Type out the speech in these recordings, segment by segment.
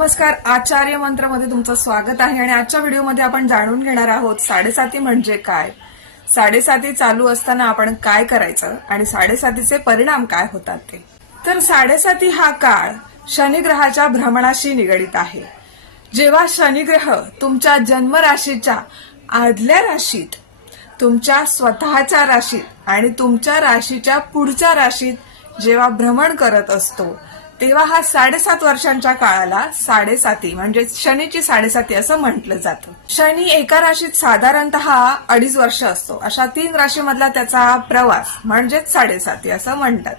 नमस्कार, आचार्य मंत्रमध्ये तुमचं स्वागत आहे आणि आजच्या व्हिडिओमध्ये आपण जाणून घेणार आहोत साडेसाती म्हणजे काय, साडेसाती चालू असताना आपण काय करायचं आणि साडेसातीचे परिणाम काय होतात ते. तर साडेसाती हा काळ शनिग्रहाच्या भ्रमणाशी निगडित आहे. जेव्हा शनिग्रह तुमच्या जन्मराशीच्या आदल्या राशीत, तुमच्या स्वतःच्या राशीत आणि तुमच्या राशीच्या पुढच्या राशीत जेव्हा भ्रमण करत असतो तेव्हा हा 7.5 वर्षांच्या काळाला साडेसाती म्हणजे शनीची साडेसाती असं म्हटलं जातं. शनी एका राशीत साधारणतः 2.5 वर्ष असतो. अशा 3 राशीमधला त्याचा प्रवास म्हणजेच साडेसाती असं म्हणतात.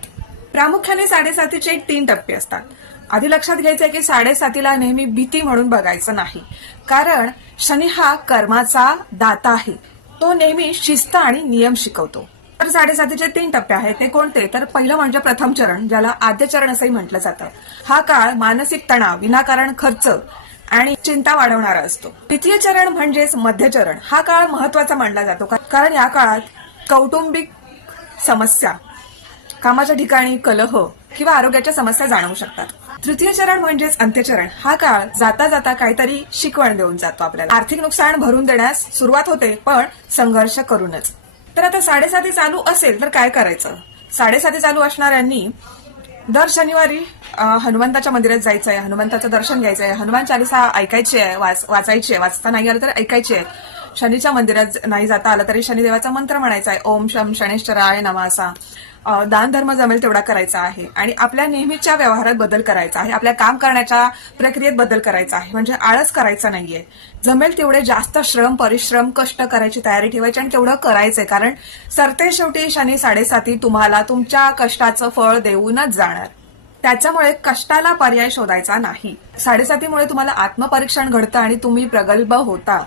प्रामुख्याने साडेसातीचे 3 टप्पे असतात. आधी लक्षात घ्यायचंय की साडेसातीला नेहमी भीती म्हणून बघायचं नाही, कारण शनी हा कर्माचा दाता आहे. तो नेहमी शिस्त आणि नियम शिकवतो. तर साडेसातीचे 3 टप्पे आहेत. ते कोणते? तर पहिलं म्हणजे प्रथम चरण, ज्याला आद्य चरण असंही म्हटलं जातं. हा काळ मानसिक तणाव, विनाकारण खर्च आणि चिंता वाढवणारा असतो. द्वितीय चरण म्हणजेच मध्य चरण. हा काळ महत्वाचा मानला जातो, कारण या काळात कौटुंबिक समस्या, कामाच्या ठिकाणी कलह किंवा आरोग्याच्या समस्या जाणवू शकतात. तृतीय चरण म्हणजेच अंत्यचरण. हा काळ जाता जाता काहीतरी शिकवण देऊन जातो आपल्याला. आर्थिक नुकसान भरून देण्यास सुरुवात होते, पण संघर्ष करूनच. तर आता साडेसाती चालू असेल तर काय करायचं? साडेसाती चालू असणाऱ्यांनी दर शनिवारी हनुमंताच्या मंदिरात जायचंय, हनुमंताचं दर्शन घ्यायचंय, हनुमान चालीसा ऐकायची आहे, वाचायची आहे, वाचता नाही आलं तर ऐकायची आहे. शनीच्या मंदिरात नाही जाता आलं तरी शनिदेवाचा मंत्र म्हणायचा आहे, ओम शम शनेश्वराय नमः असा. दान धर्म जमेल तेवढा करायचा आहे आणि आपल्या नेहमीच्या व्यवहारात बदल करायचा आहे. आपल्या काम करण्याच्या प्रक्रियेत बदल करायचा आहे. म्हणजे आळस करायचा नाहीये. जमेल तेवढे जास्त श्रम, परिश्रम, कष्ट करायची तयारी ठेवायची आणि तेवढं करायचंय, कारण सरते शेवटी शनी साडेसाती तुम्हाला तुमच्या कष्टाचं फळ देऊनच जाणार. त्याच्यामुळे कष्टाला पर्याय शोधायचा नाही. साडेसातीमुळे तुम्हाला आत्मपरीक्षण घडतं आणि तुम्ही प्रगल्भ होता.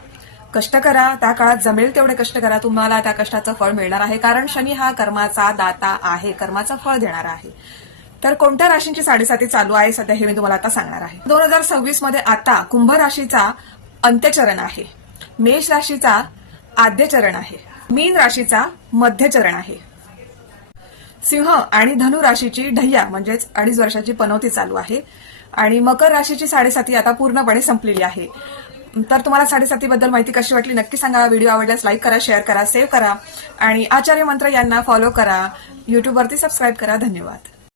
कष्ट करा, त्या काळात जमेल तेवढे कष्ट करा, तुम्हाला त्या कष्टाचं फळ मिळणार आहे, कारण शनी हा कर्माचा दाता आहे, कर्माचं फळ देणारा आहे. तर कोणत्या राशींची साडेसाती चालू आहे सध्या हे मी तुम्हाला आता सांगणार आहे. 2026 मध्ये आता कुंभ राशीचा अंत्यचरण आहे, मेष राशीचा आद्य चरण आहे, मीन राशीचा मध्य चरण आहे, सिंह आणि धनु राशीची ढय्या म्हणजेच 2.5 वर्षाची पनौती चालू आहे आणि मकर राशीची साडेसाती आता पूर्णपणे संपलेली आहे. तर तुम्हाला साडेसातीबद्दल माहिती कशी वाटली नक्की सांगा. व्हिडिओ आवडल्यास लाईक करा, शेअर करा, सेव्ह करा आणि आचार्य मंत्र यांना फॉलो करा. युट्यूबवरती सबस्क्राईब करा. धन्यवाद.